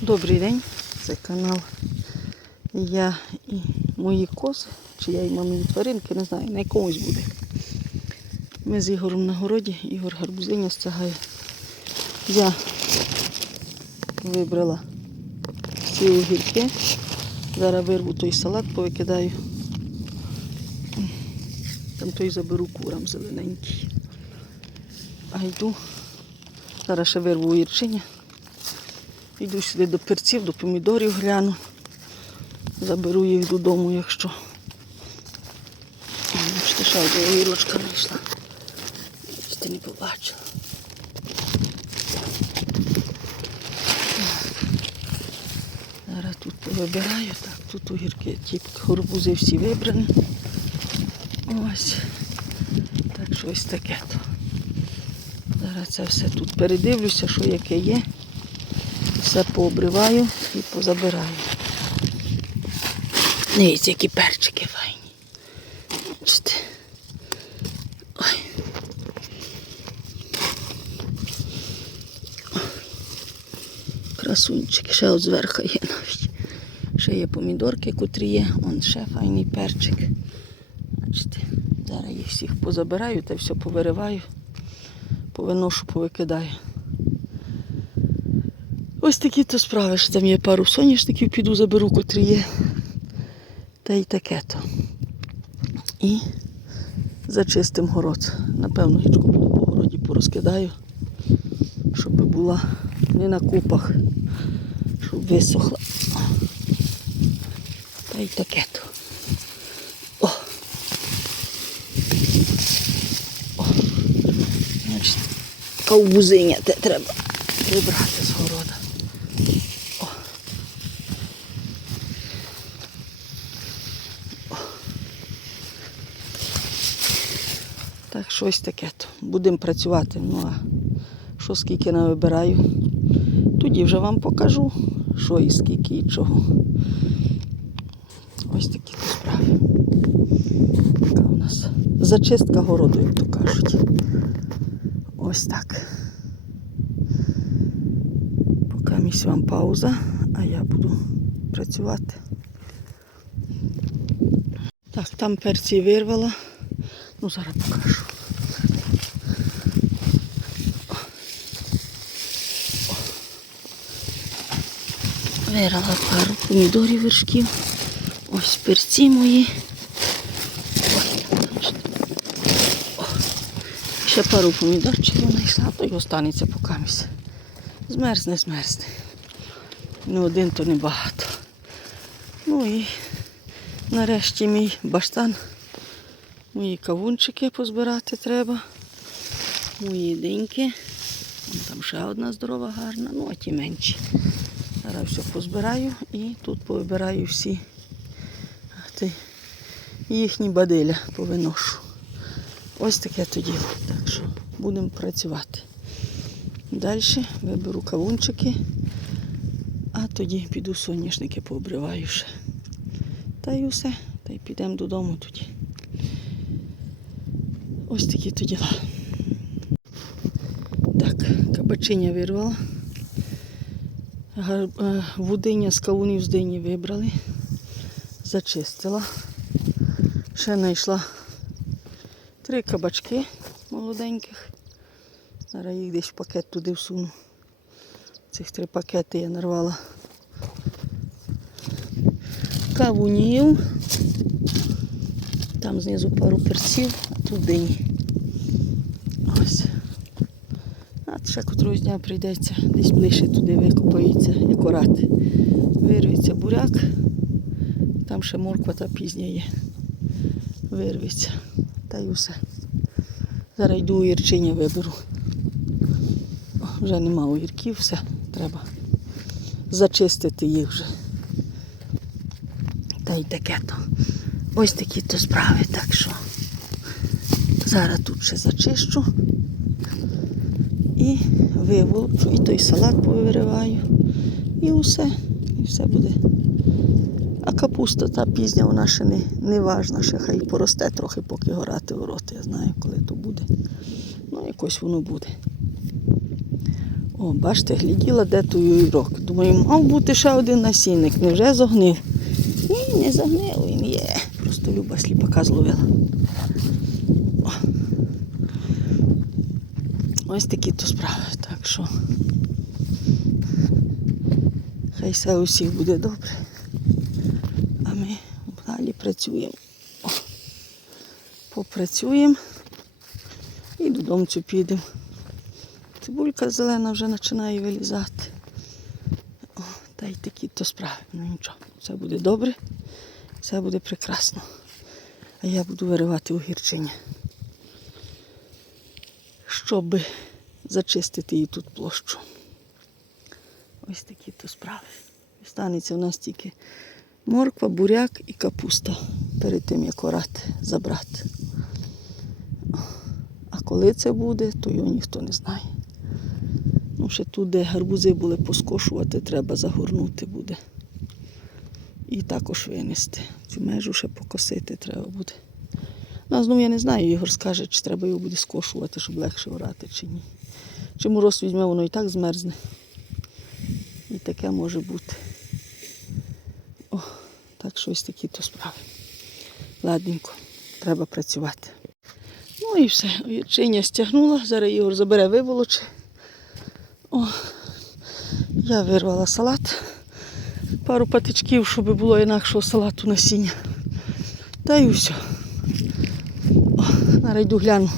Добрий день, це канал. Я і мої кози, чи я і мамині тваринки, не знаю, на якомусь буде. Ми з Ігорем на городі, Ігор гарбузиня стягає. Я вибрала ці огірки. Зараз вирву той салат, повикидаю. Там той заберу курам зелененький. А йду. Зараз ще вирву огірчиня. Йду сюди до перців, до помідорів гляну. Заберу їх додому, якщо. Бачите, ще одна огірочка знайшла. Бачите, не побачила. Зараз тут повибираю. Так, тут огірки, ті горбузи всі вибрані. Ось. Так що ось таке то. Зараз це все тут передивлюся, що яке є. Все пообриваю і позабираю. Дивіться, які перчики файні. Бачите. Ой. Красунчики, ще от зверху є навіть. Ще є помідорки, котрі є. Он ще файний перчик. Бачите, зараз їх всіх позабираю та все повириваю, повиношу, повикидаю. Ось такі то справи, що там є пару соняшників, піду заберу, котрі є. Та й таке то. І зачистим город. Напевно, гічку по городі порозкидаю, щоб була не на купах, щоб висохла. Та й таке то. О! О! Значить, ковбузиня те треба прибрати з города. О. О. Так, щось таке. Будемо працювати. Ну а що скільки не вибираю, тоді вже вам покажу, що і скільки і чого. Ось такі то справи. Така у нас зачистка городу, як то кажуть. Ось так. Поки місь вам пауза, а я буду працювати. Так, там перці вирвала. Ну, зараз покажу. Вирвала пару помідорів вершків. Ось перці мої. Ось, бачите. О, Ще пару помідорчиків знайшла, то й останеться покамість. Змерзне, змерзне. Не один, то не багато. Ну і нарешті мій баштан. Мої кавунчики позбирати треба. Мої диньки. Там ще одна здорова, гарна, ну а ті менші. Зараз все позбираю і тут повибираю всі ти, їхні бадиля повиношу. Ось таке тоді. Так що будемо працювати. Далі виберу кавунчики, а тоді піду соняшники пообриваю ще. Та й усе. Та й підемо додому тоді. Ось такі то діла. Так, кабачиня вирвала. Е, Вудиня з кавунів з дині вибрали. Зачистила. Ще знайшла три кабачки молоденьких. Зараз їх десь в пакет туди всуну. Цих три пакети я нарвала. Кавунів. Там знизу пару перців, тут. Ось. А ще котрогось дня прийдеться, десь ближче туди викопається, як орати. Вирветься буряк, там ще морква та пізня є. Вирветься. Та й усе. Зараз йду огірчиня виберу. О, Вже нема огірків, все, треба зачистити їх вже. Та й таке то. Ось такі то справи, так що зараз тут ще зачищу і виволочу, і той салат повириваю. І все. І все буде. А капуста та пізня, вона ще не, не важна, ще хай поросте трохи, поки горати в рот. Я знаю, коли то буде. Ну, якось воно буде. О, бачите, гляділа, де той огірок. Думаю, мав бути ще один насінник, невже зогнив? Ні, не загнив, він є. Просто Люба сліпака зловила. Ось такі то справи. Так що хай все у всіх буде добре. А ми далі працюємо. О. Попрацюємо і додому підемо. Цибулька зелена вже починає вилізати. О, та й такі то справи. Ну нічого, все буде добре, все буде прекрасно. А я буду виривати огірчиня, щоб зачистити її тут площу. Ось такі то справи. Станеться у нас тільки морква, буряк і капуста перед тим, як орати, забрати. А коли це буде, то його ніхто не знає. Ну, ще тут, де гарбузи були поскошувати, треба загорнути буде. І також винести. Цю межу ще покосити треба буде. Ну, а знову я не знаю, Ігор скаже, чи треба його буде скошувати, щоб легше орати, чи ні. Чи мороз візьме, воно і так змерзне. І таке може бути. О, так що ось такі то справи. Ладненько, треба працювати. Ну і все. Чиня стягнула, зараз Ігор забере виволоче. О, я вирвала салат. Пару патичків, щоб було інакшого салату насіння. Та й все. Зараз йду гляну.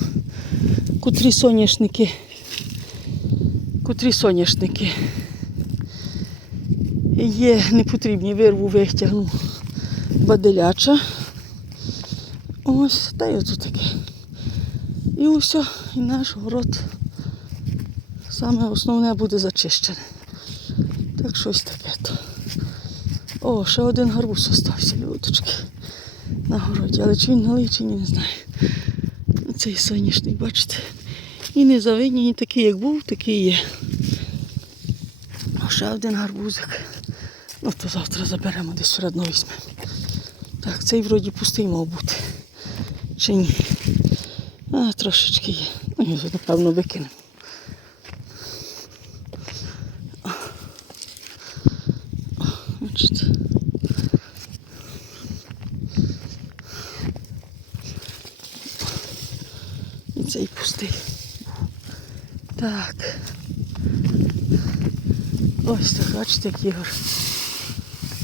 Котрі соняшники. Котрі соняшники. Є непотрібні, вирву витягну баделяча. Ось, та й ото таке. І усе, і наш город саме основне буде зачищене. Так щось таке то. О, ще один гарбуз остався, людочки, на городі. Але чи він налий, чи ні, не знаю. Цей соняшник, бачите. І не завинні, і такий, як був, такий є. О, ще один гарбузик. Ну, то завтра заберемо, десь все одно візьмемо. Так, цей вроді пустий мав бути. Чи ні? А, трошечки є. Ну, напевно, викинемо. Бачите. І цей. Так. Ось так, бачите, як Ігор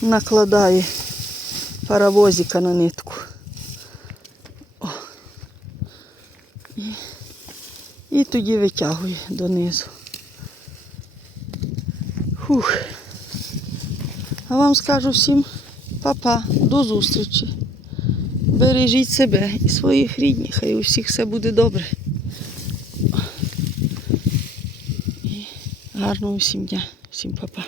накладає паровозика на нитку. О. І, і тоді витягує донизу. Фух. А вам скажу всім папа, до зустрічі. Бережіть себе і своїх рідних, хай у всіх все буде добре. І гарного всім дня, всім папа.